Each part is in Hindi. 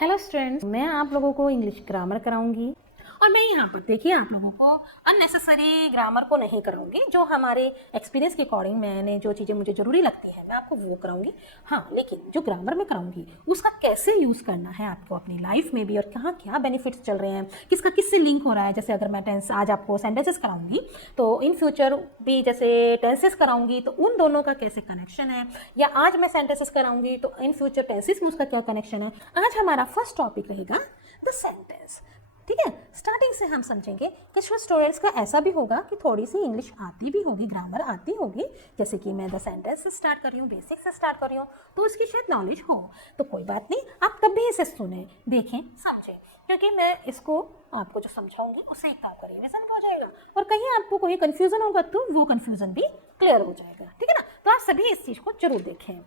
हेलो स्टूडेंट्स, मैं आप लोगों को इंग्लिश ग्रामर कराऊंगी और मैं यहाँ पर देखिए आप लोगों को अननेसेसरी ग्रामर को नहीं कराऊंगी। जो हमारे एक्सपीरियंस के अकॉर्डिंग मैंने जो चीज़ें मुझे ज़रूरी लगती है मैं आपको वो कराऊंगी। हाँ, लेकिन जो ग्रामर में कराऊंगी उसका कैसे यूज़ करना है आपको अपनी लाइफ में भी और कहाँ क्या बेनिफिट्स चल रहे हैं, किसका किससे लिंक हो रहा है। जैसे अगर मैं टेंस आज आपको सेंटेंसेस कराऊंगी तो इन फ्यूचर भी जैसे टेंसेस कराऊंगी तो उन दोनों का कैसे कनेक्शन है, या आज मैं सेंटेंसेस कराऊंगी तो इन फ्यूचर टेंसेस में उसका क्या कनेक्शन है। आज हमारा फर्स्ट टॉपिक रहेगा द सेंटेंस। ठीक है, स्टार्टिंग से हम समझेंगे कि कुछ स्टूडेंट्स का ऐसा भी होगा कि थोड़ी सी इंग्लिश आती भी होगी, ग्रामर आती होगी। जैसे कि मैं द सेंटेंस से स्टार्ट कर रही हूँ, बेसिक से स्टार्ट कर रही हूँ, तो उसकी शायद नॉलेज हो। तो कोई बात नहीं, आप तब भी इसे सुने, देखें, समझें, क्योंकि मैं इसको आपको जो समझाऊंगी उससे एक आपका रिविजन भी हो जाएगा और कहीं आपको कोई कन्फ्यूजन होगा तो वो कन्फ्यूजन भी क्लियर हो जाएगा। ठीक है ना, तो आप सभी इस चीज़ को जरूर देखें।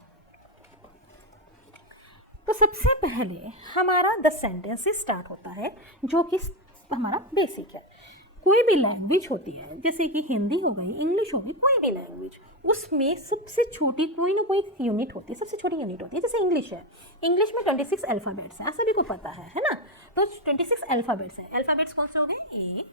तो सबसे पहले हमारा द सेंटेंस से स्टार्ट होता है, जो कि हमारा बेसिक है। कोई भी लैंग्वेज होती है, जैसे कि हिंदी हो गई, इंग्लिश हो गई, कोई भी लैंग्वेज, उसमें सबसे छोटी कोई ना कोई यूनिट होती है, सबसे छोटी यूनिट होती है। जैसे इंग्लिश है, इंग्लिश में 26 अल्फ़ाबेट्स हैं, आप सभी को पता है ना। तो 26 अल्फ़ाबेट्स हैं। अल्फ़ाबेट्स कौन से हो गए? ए,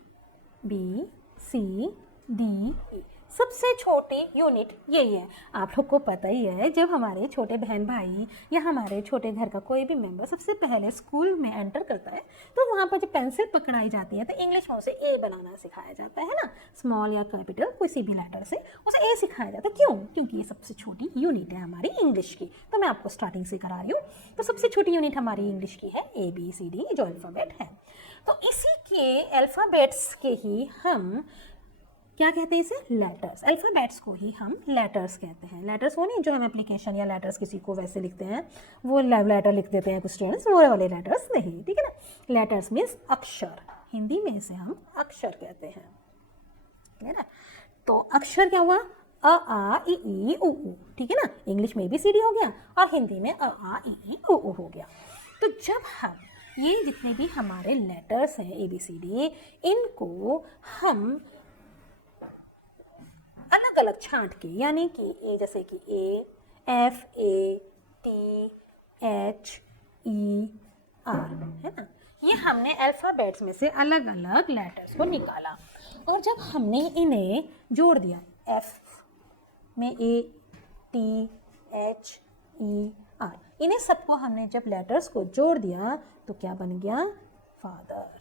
बी, सी, डी, ई। सबसे छोटी यूनिट यही है। आप लोग को पता ही है, जब हमारे छोटे बहन भाई या हमारे छोटे घर का कोई भी मेंबर सबसे पहले स्कूल में एंटर करता है तो वहाँ पर जब पेंसिल पकड़ाई जाती है तो इंग्लिश में उसे ए बनाना सिखाया जाता है ना। स्मॉल या कैपिटल किसी भी लेटर से उसे ए सिखाया जाता है। क्यों? क्योंकि ये सबसे छोटी यूनिट है हमारी इंग्लिश की। तो मैं आपको स्टार्टिंग से करा रही हूँ। तो सबसे छोटी यूनिट हमारी इंग्लिश की है ए, बी, सी, डी, जो अल्फ़ाबेट है। तो इसी के अल्फ़ाबेट्स के ही हम क्या कहते हैं? इसे लेटर्स। अल्फ़ाबेट्स को ही हम लेटर्स कहते हैं। लेटर्स वो नहीं जो हम एप्लीकेशन या लेटर्स किसी को वैसे लिखते हैं, वो लव लेटर लिख देते हैं कुछ स्टूडेंट्स, वो वाले लेटर्स नहीं। ठीक है ना, लेटर्स मीन्स अक्षर। हिंदी में इसे हम अक्षर कहते हैं। ठीक है ना, तो अक्षर क्या हुआ? अ, आ, इ, ई, उ, ऊ। ठीक है ना, इंग्लिश में ABCD हो गया और हिंदी में अ, आ, इ, ई, उ, ऊ हो गया। तो जब हम ये जितने भी हमारे लेटर्स हैं ABCD, इनको हम अलग अलग छांट के, यानी कि ए, जैसे कि A, F, A, T, H, E, R, है ना, ये हमने अल्फ़ाबेट्स में से अलग अलग लेटर्स को निकाला और जब हमने इन्हें जोड़ दिया, एफ में ए, टी, एच, ई, आर, इन्हें सबको हमने जब लेटर्स को जोड़ दिया तो क्या बन गया? फादर।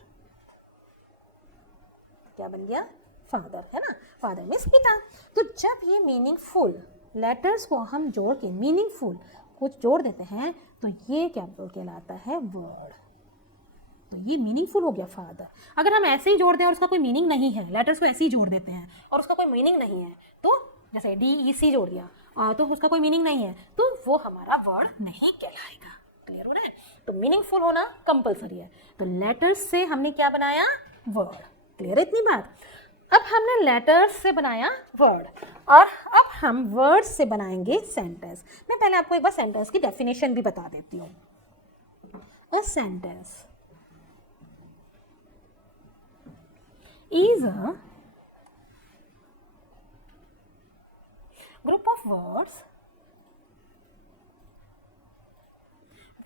क्या बन गया? फादर, है ना। फादर मीन्स पिता। तो जब ये मीनिंगफुल लेटर्स को हम जोड़ के मीनिंगफुल कुछ जोड़ देते हैं तो ये क्या कहलाता है? वर्ड। तो ये मीनिंगफुल हो गया फादर। अगर हम ऐसे ही जोड़ दें और उसका कोई मीनिंग नहीं है, लेटर्स को ऐसे ही जोड़ देते हैं और उसका कोई मीनिंग नहीं है, तो जैसे DEC जोड़ दिया तो उसका कोई मीनिंग नहीं है, तो वो हमारा वर्ड नहीं कहलाएगा। क्लियर हो रहा है? तो मीनिंगफुल होना कंपलसरी है। तो लेटर्स से हमने क्या बनाया? वर्ड। क्लियर है इतनी बात? अब हमने लेटर्स से बनाया वर्ड और अब हम वर्ड से बनाएंगे सेंटेंस। मैं पहले आपको एक बार सेंटेंस की डेफिनेशन भी बता देती हूँ। A sentence is a group of words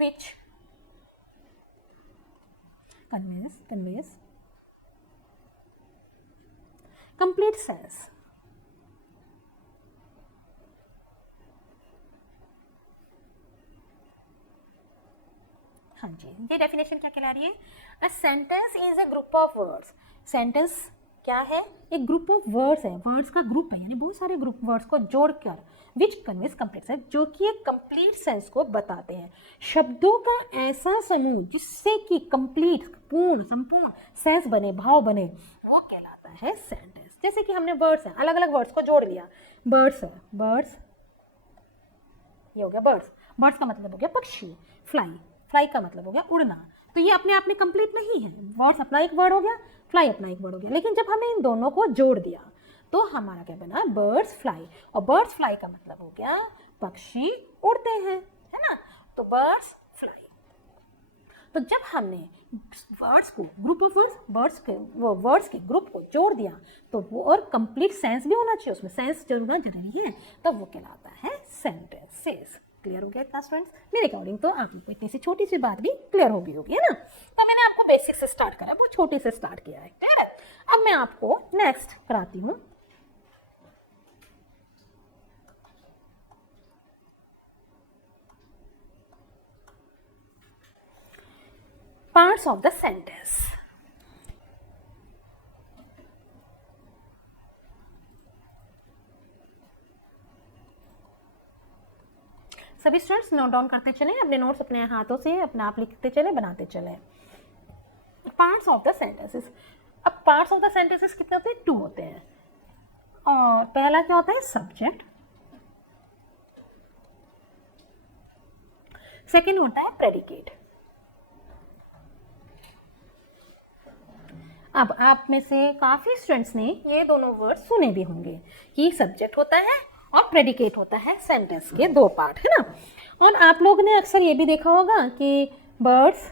which conveys complete sense. हाँ जी, ये डेफिनेशन क्या कहला रही है? A sentence is a group of words. Sentence क्या है? एक ग्रुप ऑफ वर्ड्स है, वर्ड्स का ग्रुप है, यानी बहुत सारे ग्रुप वर्ड्स को जोड़कर विच कन्वेज कंप्लीट सेंस, जो कि एक कंप्लीट सेंस को बताते हैं। शब्दों का ऐसा समूह जिससे कि कंप्लीट, पूर्ण, संपूर्ण सेंस बने, भाव बने, वो कहलाता है सेंटेंस। जैसे कि हमने वर्ड्स हैं, अलग अलग वर्ड्स को जोड़ लिया। बर्ड्स है, बर्ड्स, ये हो गया बर्ड्स। बर्ड्स का मतलब हो गया पक्षी। फ्लाई, फ्लाई का मतलब हो गया उड़ना। तो ये अपने आप में कंप्लीट नहीं है। बर्ड्स अपना एक वर्ड हो गया, फ्लाई अपना एक वर्ड हो गया, लेकिन जब हमने इन दोनों को जोड़ दिया तो हमारा क्या बना? Birds fly. और बर्ड्स फ्लाई का मतलब हो गया पक्षी उड़ते हैं, है ना। तो बर्ड्स फ्लाई। तो जब हमने वर्ड्स को, ग्रुप ऑफ वर्ड्स, बर्ड्स के वो वर्ड्स के ग्रुप को जोड़ दिया तो वो, और कंप्लीट सेंस भी होना चाहिए उसमें, सेंस जोड़ना जरूरी है, तो वो कहलाता है सेंटेंसेस। क्लियर हो गया इतना स्टूडेंट्स? मेरे अकॉर्डिंग तो आप लोग को इतनी सी छोटी सी बात भी क्लियर होगी है ना? तो मैंने आपको बेसिक से स्टार्ट करा, वो छोटे से स्टार्ट किया है, क्लियर है? अब मैं आपको नेक्स्ट कराती हूँ पार्ट्स ऑफ द सेंटेंस। सभी स्टूडेंट्स नोट डाउन करते चलें, अपने नोट्स अपने हाथों से अपना आप लिखते चले, बनाते चले। Parts of the sentences. अब पार्ट्स ऑफ द सेंटेंसेस कितने होते हैं? 2 होते हैं। और पहला क्या होता है? सब्जेक्ट। सेकंड होता है प्रेडिकेट। अब आप में से काफी स्टूडेंट्स ने ये दोनों वर्ड सुने भी होंगे कि सब्जेक्ट होता है और प्रेडिकेट होता है, सेंटेंस के 2 पार्ट, है ना? और आप लोग ने अक्सर ये भी देखा होगा कि बर्ड्स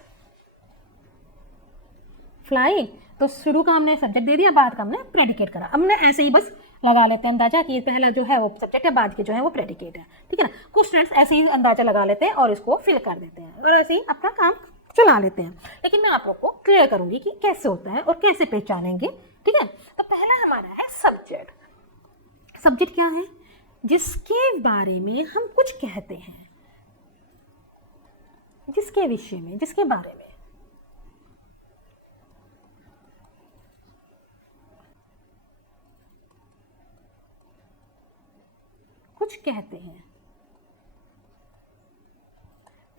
फ्लाई, तो शुरू का हमने सब्जेक्ट दे दिया, बाद का हमने प्रेडिकेट करा। हमने ऐसे ही बस लगा लेते हैं अंदाजा कि पहला जो है वो सब्जेक्ट है, बाद के जो है वो प्रेडिकेट है, ठीक है ना? कुछ स्टूडेंट्स ऐसे ही अंदाजा लगा लेते हैं और इसको फिल कर देते हैं और ऐसे ही अपना काम चला लेते हैं। लेकिन मैं आप लोग को क्लियर करूंगी कि कैसे होता है और कैसे पहचानेंगे, ठीक है? तो पहला हमारा है सब्जेक्ट। सब्जेक्ट क्या है? जिसके बारे में हम कुछ कहते हैं, जिसके विषय में, जिसके बारे में कुछ कहते हैं,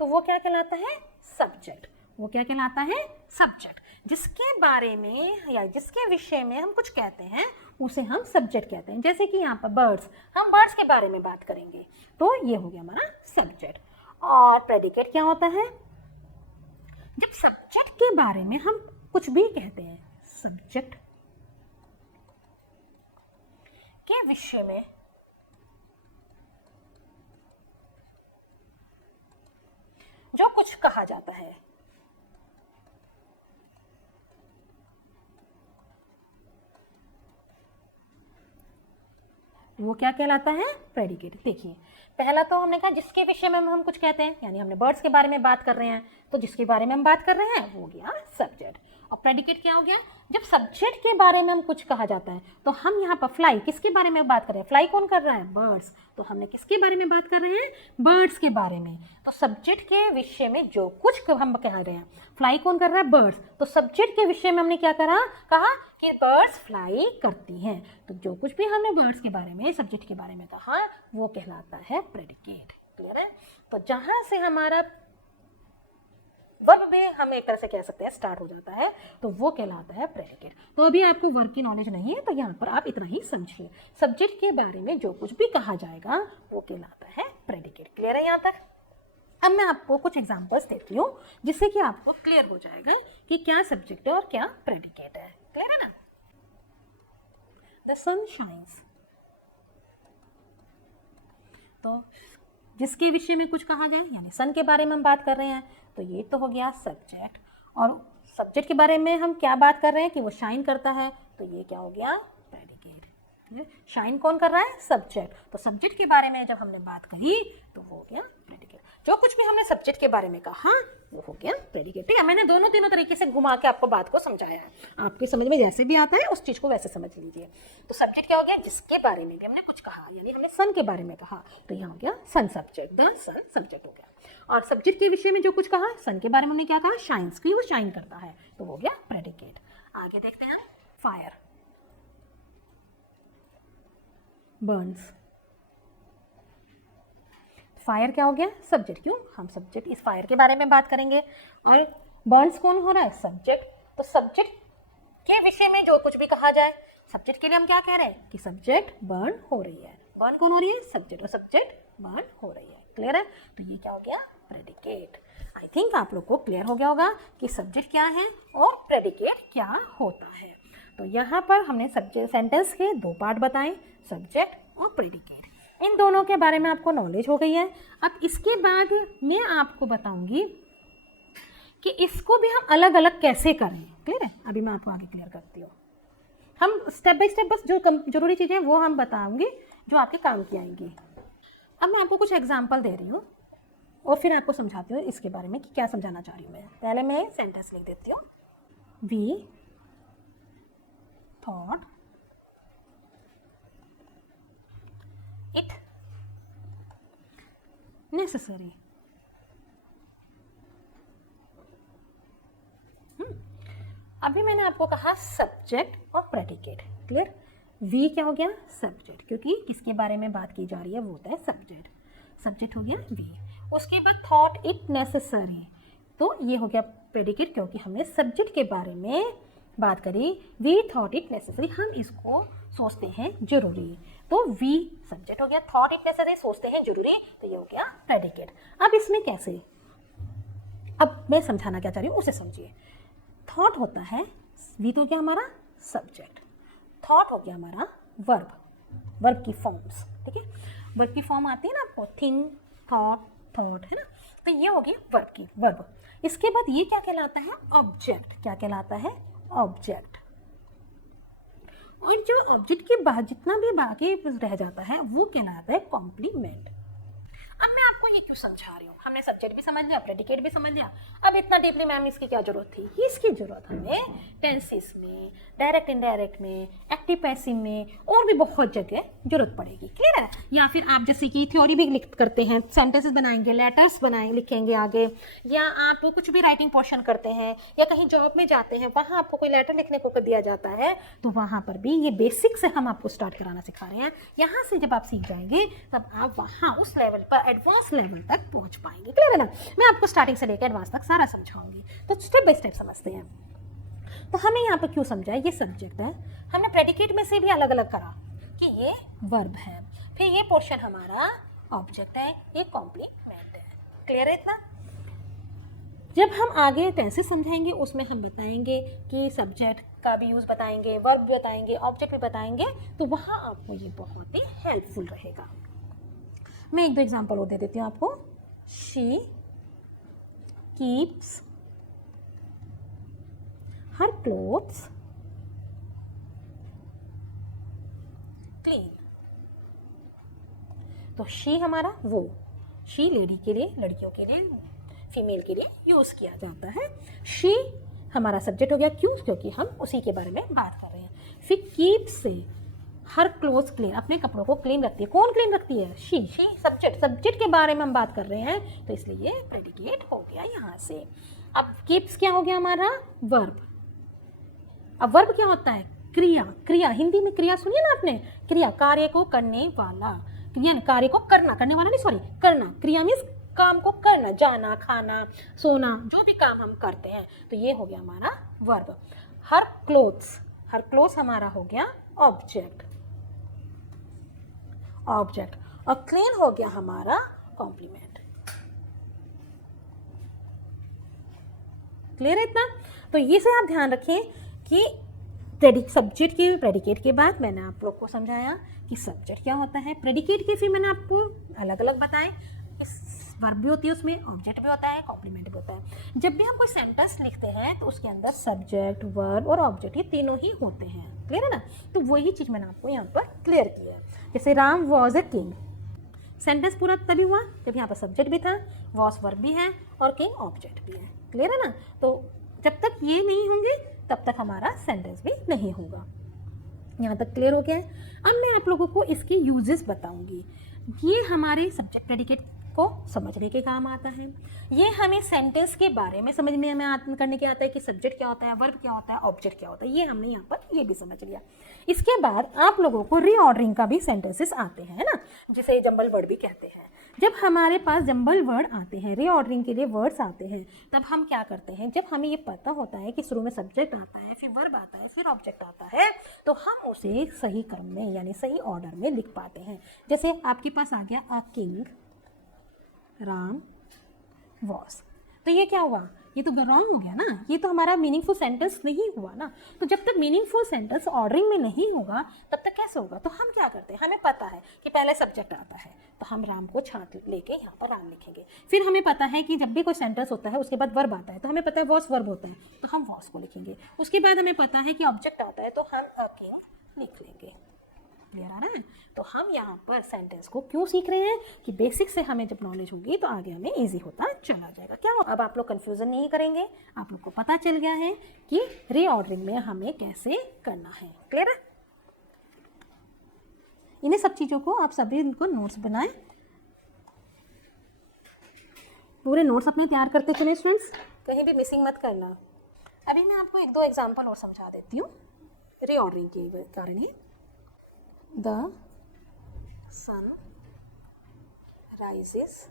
तो वो क्या कहलाता है? सब्जेक्ट। वो क्या कहलाता है? सब्जेक्ट। जिसके बारे में या जिसके विषय में हम कुछ कहते हैं उसे हम सब्जेक्ट कहते हैं। जैसे कि यहाँ पर बर्ड्स, हम बर्ड्स के बारे में बात करेंगे तो ये हो गया हमारा सब्जेक्ट। और प्रेडिकेट क्या होता है? जब सब्जेक्ट के बारे में हम कुछ भी कहते हैं, सब्जेक्ट के विषय में जो कुछ कहा जाता है, वो क्या कहलाता है? प्रेडिकेट। देखिए पहला तो हमने कहा जिसके विषय में हम कुछ कहते हैं, यानी हमने बर्ड्स के बारे में बात कर रहे हैं, तो जिसके बारे में हम बात कर रहे हैं वो हो गया सब्जेक्ट। और प्रेडिकेट क्या हो गया? जब सब्जेक्ट के बारे में हम कुछ कहा जाता है, तो हम यहाँ पर फ्लाई किसके बारे में बात कर रहे हैं? फ्लाई कौन कर रहा है? बर्ड्स। तो हमने किसके बारे में बात कर रहे हैं? बर्ड्स के बारे में। तो सब्जेक्ट के विषय में जो कुछ हम कह रहे हैं, फ्लाई कौन कर रहा है? बर्ड्स। तो सब्जेक्ट के विषय में हमने क्या कहा कि बर्ड्स फ्लाई करती हैं। तो जो कुछ भी हमने बर्ड्स के बारे में, सब्जेक्ट के बारे में कहा, वो कहलाता है प्रेडिकेट। क्लियर है? तो जहां से हमारा वर्ब भी हम एक तरह से कह सकते हैं स्टार्ट हो जाता है, तो वो कहलाता है प्रेडिकेट। तो अभी आपको वर्ब की नॉलेज नहीं है, तो यहाँ पर आप इतना ही समझिए, सब्जेक्ट के बारे में जो कुछ भी कहा जाएगा वो कहलाता है प्रेडिकेट। क्लियर है यहाँ तक? अब मैं आपको कुछ एग्जांपल्स देती हूँ जिससे कि आपको क्लियर हो जाएगा कि क्या सब्जेक्ट है और क्या प्रेडिकेट है। क्लियर है ना? द सन शाइन्स, तो जिसके विषय में कुछ कहा जाए, यानी सन के बारे में हम बात कर रहे हैं, तो ये तो हो गया सब्जेक्ट। और सब्जेक्ट के बारे में हम क्या बात कर रहे हैं कि वो शाइन करता है, तो ये क्या हो गया? प्रेडिकेट। शाइन कौन कर रहा है? सब्जेक्ट। तो सब्जेक्ट के बारे में जब हमने बात करी तो वो हो गया प्रेडिकेट। जो कुछ भी हमने सब्जेक्ट के बारे में कहा वो हो गया प्रेडिकेट। ठीक है, मैंने दोनों तीनों तरीके से घुमा के आपको बात को समझाया है, आपकी समझ में जैसे भी आता है उस चीज को वैसे समझ लीजिए। तो सब्जेक्ट क्या हो गया? जिसके बारे में भी हमने कुछ कहा, यानी हमने सन के बारे में कहा, तो यहाँ हो गया सन सब्जेक्ट, द सन सब्जेक्ट हो गया। और सब्जेक्ट के विषय में जो कुछ कहा, सन के बारे में हमने क्या कहा? शाइन्स, की वो शाइन करता है, तो हो गया प्रेडिकेट। आगे देखते हैं, फायर, बर्न्स। फायर क्या हो गया? सब्जेक्ट। क्यों? हम सब्जेक्ट इस फायर के बारे में बात करेंगे। और बर्न्स कौन हो रहा है? सब्जेक्ट। तो सब्जेक्ट के विषय में जो कुछ भी कहा जाए, सब्जेक्ट के लिए हम क्या कह रहे हैं कि सब्जेक्ट बर्न हो रही है। बर्न कौन हो रही है? सब्जेक्ट। और सब्जेक्ट बर्न हो रही है। क्लियर है? तो ये क्या हो गया? प्रेडिकेट। आई थिंक आप लोग को क्लियर हो गया होगा कि सब्जेक्ट क्या है और प्रेडिकेट क्या होता है। तो यहाँ पर हमने सब्जेक्ट सेंटेंस के 2 पार्ट बताए, सब्जेक्ट और प्रेडिकेट। इन दोनों के बारे में आपको नॉलेज हो गई है। अब इसके बाद मैं आपको बताऊंगी कि इसको भी हम अलग अलग कैसे करें। क्लियर है? अभी मैं आपको आगे क्लियर करती हूँ। हम स्टेप बाय स्टेप बस जो जरूरी चीज़ें हैं वो हम बताऊंगी जो आपके काम की आएंगी। अब मैं आपको कुछ एग्जाम्पल दे रही हूँ और फिर आपको समझाती हूँ इसके बारे में कि क्या समझाना चाह रही हूँ मैं। पहले मैं सेंटेंस लिख देती हूँ। We thought it necessary. अभी मैंने आपको कहा सब्जेक्ट और प्रेडिकेट, क्लियर। वी क्या हो गया? सब्जेक्ट, क्योंकि किसके बारे में बात की जा रही है वो होता है सब्जेक्ट। सब्जेक्ट हो गया वी। उसके बाद थॉट इट नेसेसरी, तो ये हो गया प्रेडिकेट, क्योंकि हमने सब्जेक्ट के बारे में बात करी। वी थॉट इट नेसेसरी, हम इसको सोचते हैं जरूरी, तो वी सब्जेक्ट हो गया। थॉट इट नेसेसरी सोचते हैं जरूरी, तो ये हो गया प्रेडिकेट। अब इसमें कैसे, अब मैं समझाना क्या चाह रही हूँ उसे समझिए। थॉट होता है, वी तो क्या हमारा सब्जेक्ट, थॉट हो गया हमारा वर्ब, वर्ब की फॉर्म्स, ठीक है। वर्ब की फॉर्म आती है ना आपको, थिंक, थॉट, थॉट, है ना। तो ये हो गई वर्ब की, वर्ब। इसके बाद ये क्या कहलाता है? ऑब्जेक्ट। क्या कहलाता है? ऑब्जेक्ट। और जो ऑब्जेक्ट के बाद जितना भी बाकी रह जाता है वो कहलाता है कॉम्प्लीमेंट। अब मैं आपको ये क्यों समझा रही हूँ, हमने सब्जेक्ट भी समझ लिया, प्रेडिकेट भी समझ लिया, अब इतना डीपली मैम इसकी क्या जरूरत थी? इसकी जरूरत हमें टेंसेस में, डायरेक्ट इनडायरेक्ट में, एक्टिव पैसिव में और भी बहुत जगह जरूरत पड़ेगी, क्लियर है। या फिर आप जैसे कि थ्योरी भी लिख करते हैं, सेंटेंसेस बनाएंगे, लेटर्स बनाएंगे, लिखेंगे आगे, या आप कुछ भी राइटिंग पोर्शन करते हैं, या कहीं जॉब में जाते हैं वहाँ आपको कोई लेटर लिखने को दिया जाता है, तो वहाँ पर भी ये बेसिक से हम आपको स्टार्ट कराना सिखा रहे हैं। यहाँ से जब आप सीख जाएंगे तब आप वहाँ उस लेवल पर, एडवांस लेवल तक पहुँच पाएंगे, क्लियर है ना। मैं आपको स्टार्टिंग से लेकर एडवांस तक सारा समझाऊंगी, तो स्टेप बाय स्टेप समझते हैं। तो हमें यहाँ पर क्यों समझा, ये सब्जेक्ट है, हमने प्रेडिकेट में से भी अलग अलग करा कि ये वर्ब है, फिर ये पोर्शन हमारा ऑब्जेक्ट है, ये कॉम्प्लीमेंट है, क्लियर है इतना। जब हम आगे टेंसेस समझाएंगे उसमें हम बताएंगे कि सब्जेक्ट का भी यूज़ बताएंगे, वर्ब भी बताएंगे, ऑब्जेक्ट भी बताएंगे, तो वहाँ आपको ये बहुत ही हेल्पफुल रहेगा। मैं एक दो एग्जाम्पल और दे देती हूँ आपको। She keeps her clothes clean. तो शी हमारा वो, शी लेडी के लिए, लड़कियों के लिए, फीमेल के लिए यूज़ किया जाता है। शी हमारा सब्जेक्ट हो गया, क्यों? क्योंकि हम उसी के बारे में बात कर रहे हैं। फिर कीप से हर क्लोथ क्लीन, अपने कपड़ों को क्लीन रखती है, कौन क्लीन रखती है? शी सब्जेक्ट, सब्जेक्ट के बारे में हम बात कर रहे हैं, तो इसलिए प्रेडिकेट हो गया यहाँ से। अब कीप्स क्या हो गया हमारा? वर्ब। अब वर्ब क्या होता है? क्रिया। क्रिया, हिंदी में क्रिया सुनिए ना आपने, क्रिया कार्य को करने वाला, क्रिया कार्य को करना, करने वाला नहीं, सॉरी, करना। क्रिया मीन्स काम को करना, जाना, खाना, सोना, जो भी काम हम करते हैं, तो ये हो गया हमारा वर्ब। हर क्लोथ्स, हर क्लोथ्स हमारा हो गया ऑब्जेक्ट, ऑब्जेक्ट। और क्लीन हो गया हमारा कॉम्प्लीमेंट, क्लियर है इतना। तो ये से आप ध्यान रखें कि सब्जेक्ट के प्रेडिकेट के बाद मैंने आप लोग को समझाया कि सब्जेक्ट क्या होता है, प्रेडिकेट के फिर मैंने आपको अलग अलग बताए, वर्ब भी होती है उसमें, ऑब्जेक्ट भी होता है, कॉम्प्लीमेंट भी होता है। जब भी हम कोई सेंटेंस लिखते हैं तो उसके अंदर सब्जेक्ट, वर्ब और ऑब्जेक्ट ये तीनों ही होते हैं, क्लियर है ना। तो वही चीज़ मैंने आपको यहाँ पर क्लियर की है। जैसे Ram was a king, sentence पूरा तभी हुआ जब यहाँ पर सब्जेक्ट भी था, वॉज वर्ब भी है और किंग ऑब्जेक्ट भी है, क्लियर है ना। तो जब तक ये नहीं होंगे तब तक हमारा सेंटेंस भी नहीं होगा। यहाँ तक क्लियर हो गया है। अब मैं आप लोगों को इसके यूजेस बताऊंगी। ये हमारे सब्जेक्ट प्रेडिकेट को समझने के काम आता है, ये हमें सेंटेंस के बारे में समझ में हमें करने के आता है कि सब्जेक्ट क्या होता है, वर्ब क्या होता है, ऑब्जेक्ट क्या होता है, ये हमने यहाँ पर ये भी समझ लिया। इसके बाद आप लोगों को रीऑर्डरिंग का भी सेंटेंसेस आते हैं, है ना, जिसे जंबल वर्ड भी कहते हैं। जब हमारे पास जंबल वर्ड आते हैं, रीऑर्डरिंग के लिए वर्ड्स आते हैं, तब हम क्या करते हैं, जब हमें ये पता होता है कि शुरू में सब्जेक्ट आता है, फिर वर्ब आता है, फिर ऑब्जेक्ट आता है, तो हम उसे सही क्रम में यानी सही ऑर्डर में लिख पाते हैं। जैसे आपके पास आ गया अ किंग राम वॉज, तो ये क्या हुआ, ये तो रॉन्ग हो गया ना, ये तो हमारा मीनिंगफुल सेंटेंस नहीं हुआ ना। तो जब तक मीनिंगफुल सेंटेंस ऑर्डरिंग में नहीं होगा तब तक कैसे होगा। तो हम क्या करते हैं, हमें पता है कि पहले सब्जेक्ट आता है तो हम राम को छांट लेके यहाँ पर राम लिखेंगे। फिर हमें पता है कि जब भी कोई सेंटेंस होता है उसके बाद वर्ब आता है तो हमें पता है वॉस वर्ब होता है तो हम वॉस को लिखेंगे। उसके बाद हमें पता है कि ऑब्जेक्ट आता है तो हम अ किंग लिख लेंगे। क्लियर आ रहा है? तो हम यहाँ पर सेंटेंस को क्यों सीख रहे हैं कि बेसिक से हमें जब नॉलेज होगी तो आगे हमें ईजी होता चला जाएगा। क्या अब आप लोग कन्फ्यूज़न नहीं करेंगे, आप लोग को पता चल गया है कि रीऑर्डरिंग में हमें कैसे करना है। क्लियर है? इन्हीं सब चीज़ों को आप सभी इनको नोट्स बनाएं, पूरे नोट्स अपने तैयार करते चले स्टूडेंट्स, कहीं भी मिसिंग मत करना। अभी मैं आपको एक दो एग्जांपल और समझा देती हूँ रीऑर्डरिंग के कारण ही। The sun rises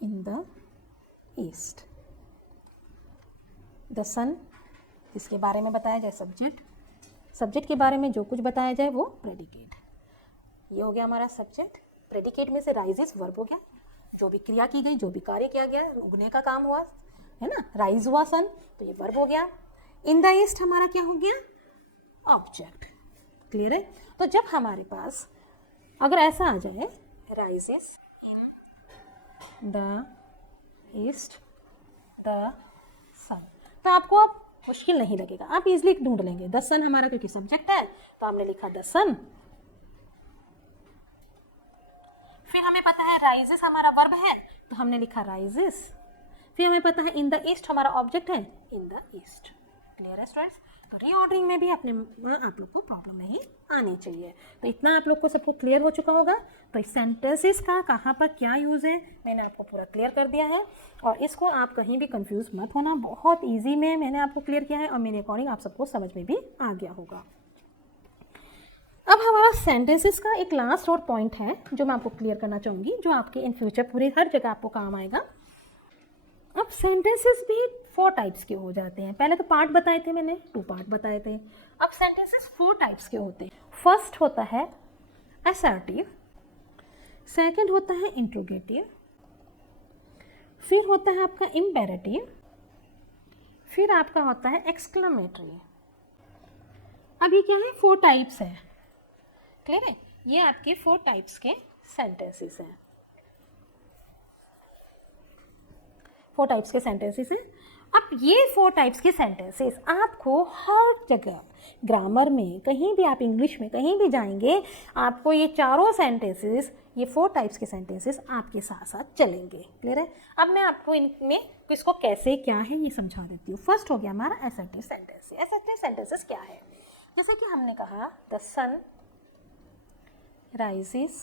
in the east. The sun, इसके बारे में बताया जाए सब्जेक्ट, सब्जेक्ट के बारे में जो कुछ बताया जाए वो प्रेडिकेट। ये हो गया हमारा सब्जेक्ट। प्रेडिकेट में से राइजेस वर्ब हो गया, जो भी क्रिया की गई, जो भी कार्य किया गया, उगने का काम हुआ है ना, राइज हुआ सन, तो ये वर्ब हो गया। इन द ईस्ट हमारा क्या हो गया? ऑब्जेक्ट। क्लियर है? तो जब हमारे पास अगर ऐसा आ जाए rises in the east the sun, तो आपको अब मुश्किल नहीं लगेगा, आप इजीली ढूंढ लेंगे। द सन हमारा क्योंकि सब्जेक्ट है तो हमने लिखा द सन। फिर हमें पता है राइजेस हमारा वर्ब है तो हमने लिखा राइजेस। फिर हमें पता है इन द ईस्ट हमारा ऑब्जेक्ट है, इन द ईस्ट। क्लियर है स्टूडेंट्स? तो रीऑर्डरिंग में भी अपने आप लोग को प्रॉब्लम नहीं आनी चाहिए। तो इतना आप लोग को सबको क्लियर हो चुका होगा। तो इस सेंटेंसेस का कहाँ पर क्या यूज़ है मैंने आपको पूरा क्लियर कर दिया है, और इसको आप कहीं भी कंफ्यूज मत होना, बहुत ईजी में मैंने आपको क्लियर किया है और मेरे अकॉर्डिंग आप सबको समझ में भी आ गया होगा। अब हमारा सेंटेंसेस का एक लास्ट और पॉइंट है जो मैं आपको क्लियर करना चाहूँगी, जो आपके इन फ्यूचर पूरे हर जगह आपको काम आएगा। अब सेंटेंसेस भी 4 टाइप्स के हो जाते हैं। पहले तो पार्ट बताए थे मैंने, 2 पार्ट बताए थे। अब सेंटेंसेस 4 टाइप्स के होते हैं। फर्स्ट होता है असर्टिव, सेकंड होता है इंट्रोगेटिव, फिर होता है आपका इम्पेरेटिव, फिर आपका होता है एक्सक्लेमेटरी। अब ये क्या है? 4 टाइप्स है। क्लियर है? ये आपके 4 टाइप्स के सेंटेंसेस हैं। 4 टाइप्स के सेंटेंसेस हैं। अब ये 4 टाइप्स के सेंटेंसेस आपको हर जगह ग्रामर में, कहीं भी आप इंग्लिश में कहीं भी जाएंगे, आपको ये चारों सेंटेंसेस, ये 4 टाइप्स के सेंटेंसेस आपके साथ साथ चलेंगे। क्लियर है? अब मैं आपको इनमें किसको कैसे क्या है ये समझा देती हूँ। फर्स्ट हो गया हमारा असर्टिव सेंटेंस। असर्टिव सेंटेंसेस क्या है? जैसे कि हमने कहा the sun rises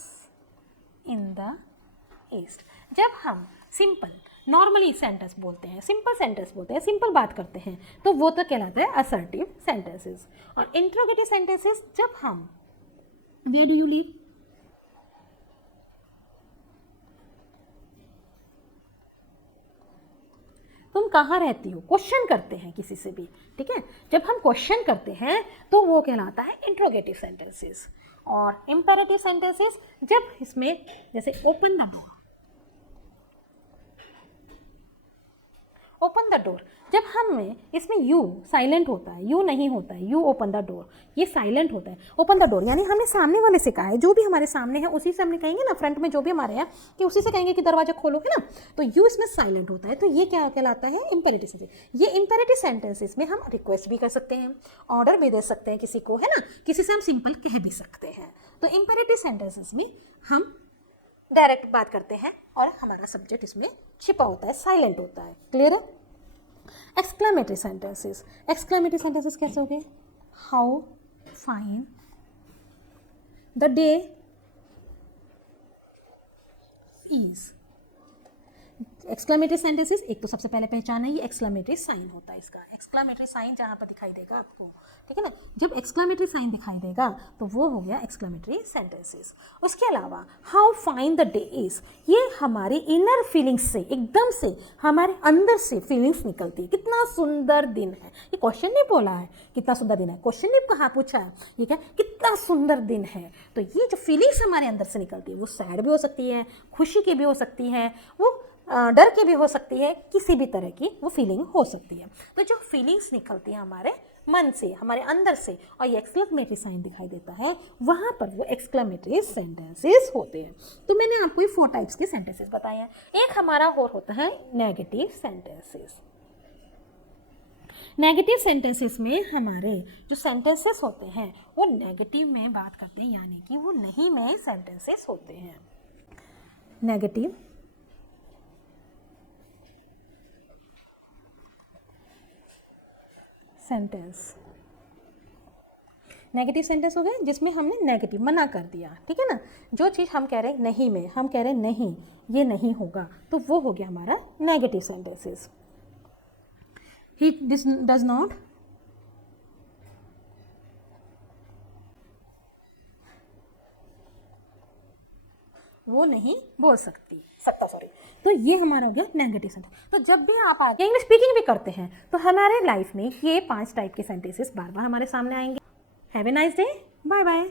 in the east. जब हम सिंपल नॉर्मली सेंटेंस बोलते हैं, सिंपल सेंटेंस बोलते हैं, सिंपल बात करते हैं, तो वो तो कहलाता है असर्टिव सेंटेंसेस। और इंट्रोगेटिव सेंटेंसेस जब हम वेयर डू यू लिव, तुम कहाँ रहती हो, क्वेश्चन करते हैं किसी से भी, ठीक है, जब हम क्वेश्चन करते हैं तो वो कहलाता है इंट्रोगेटिव सेंटेंसेस। और इंपेरेटिव सेंटेंसेस जब इसमें जैसे open the door, open the door, जब हमें इसमें यू साइलेंट होता है, यू नहीं होता है, यू ओपन द डोर, ये साइलेंट होता है। ओपन द डोर यानी हमने सामने वाले से कहा है, जो भी हमारे सामने है उसी से हमने कहेंगे ना, फ्रंट में जो भी हमारे हैं कि उसी से कहेंगे कि दरवाजा खोलो, है ना, तो यू इसमें साइलेंट होता है, तो ये क्या कहलाता है? Imperative sentence. ये इंपेरेटिव सेंटेंसेस में हम रिक्वेस्ट भी कर सकते हैं, ऑर्डर भी दे सकते हैं किसी को, है ना, किसी से हम सिंपल कह भी सकते हैं। तो इंपेरेटिव सेंटेंसेस में हम डायरेक्ट बात करते हैं और हमारा सब्जेक्ट इसमें छिपा होता है, साइलेंट होता है। क्लियर है? एक्सक्लेमेटरी सेंटेंसेस, एक्सक्लेमेटरी सेंटेंसेस कैसे हो गए? How fine the day is. Exclamatory sentences एक तो सबसे पहले पहचाना, ये एक्सक्लेमेटरी साइन होता है इसका, एक्सक्लेमेटरी साइन जहाँ पर दिखाई देगा आपको, ठीक है ना, जब एक्सक्लेमेटरी साइन दिखाई देगा तो वो हो गया एक्सक्लेमेटरी सेंटेंसेस। उसके अलावा how fine the day is, ये हमारी इनर फीलिंग्स से, एकदम से हमारे अंदर से फीलिंग्स निकलती है, कितना सुंदर दिन है। ये क्वेश्चन नहीं बोला है कितना सुंदर दिन है, क्वेश्चन ने कहाँ पूछा है, ये क्या, कितना सुंदर दिन है। तो ये जो फीलिंग्स हमारे अंदर से निकलती है वो सैड भी हो सकती है, खुशी की भी हो सकती है, वो डर की भी हो सकती है, किसी भी तरह की वो फीलिंग हो सकती है। तो जो फीलिंग्स निकलती है हमारे मन से, हमारे अंदर से, और ये एक्सक्लेमेटरी साइन दिखाई देता है, वहाँ पर वो एक्सक्लेमेटरी सेंटेंसेस होते हैं। तो मैंने आपको ये 4 टाइप्स के सेंटेंसेस बताए हैं। एक हमारा और होता है नेगेटिव सेंटेंसेस। नेगेटिव सेंटेंसेस में हमारे जो सेंटेंसेस होते हैं वो नेगेटिव में बात करते हैं, यानी कि वो नहीं में सेंटेंसेस होते हैं। नेगेटिव सेंटेंस, नेगेटिव सेंटेंस हो गए जिसमें हमने नेगेटिव मना कर दिया, ठीक है ना। जो चीज़ हम कह रहे हैं नहीं में, हम कह रहे हैं नहीं ये नहीं होगा, तो वो हो गया हमारा negative sentences. He does not वो नहीं बोल सकता सॉरी। तो ये हमारा हो गया नेगेटिव सेंटेंस। तो जब भी आप आगे इंग्लिश स्पीकिंग भी करते हैं तो हमारे लाइफ में ये 5 टाइप के सेंटेंसेस बार बार हमारे सामने आएंगे। Have a nice day, bye bye.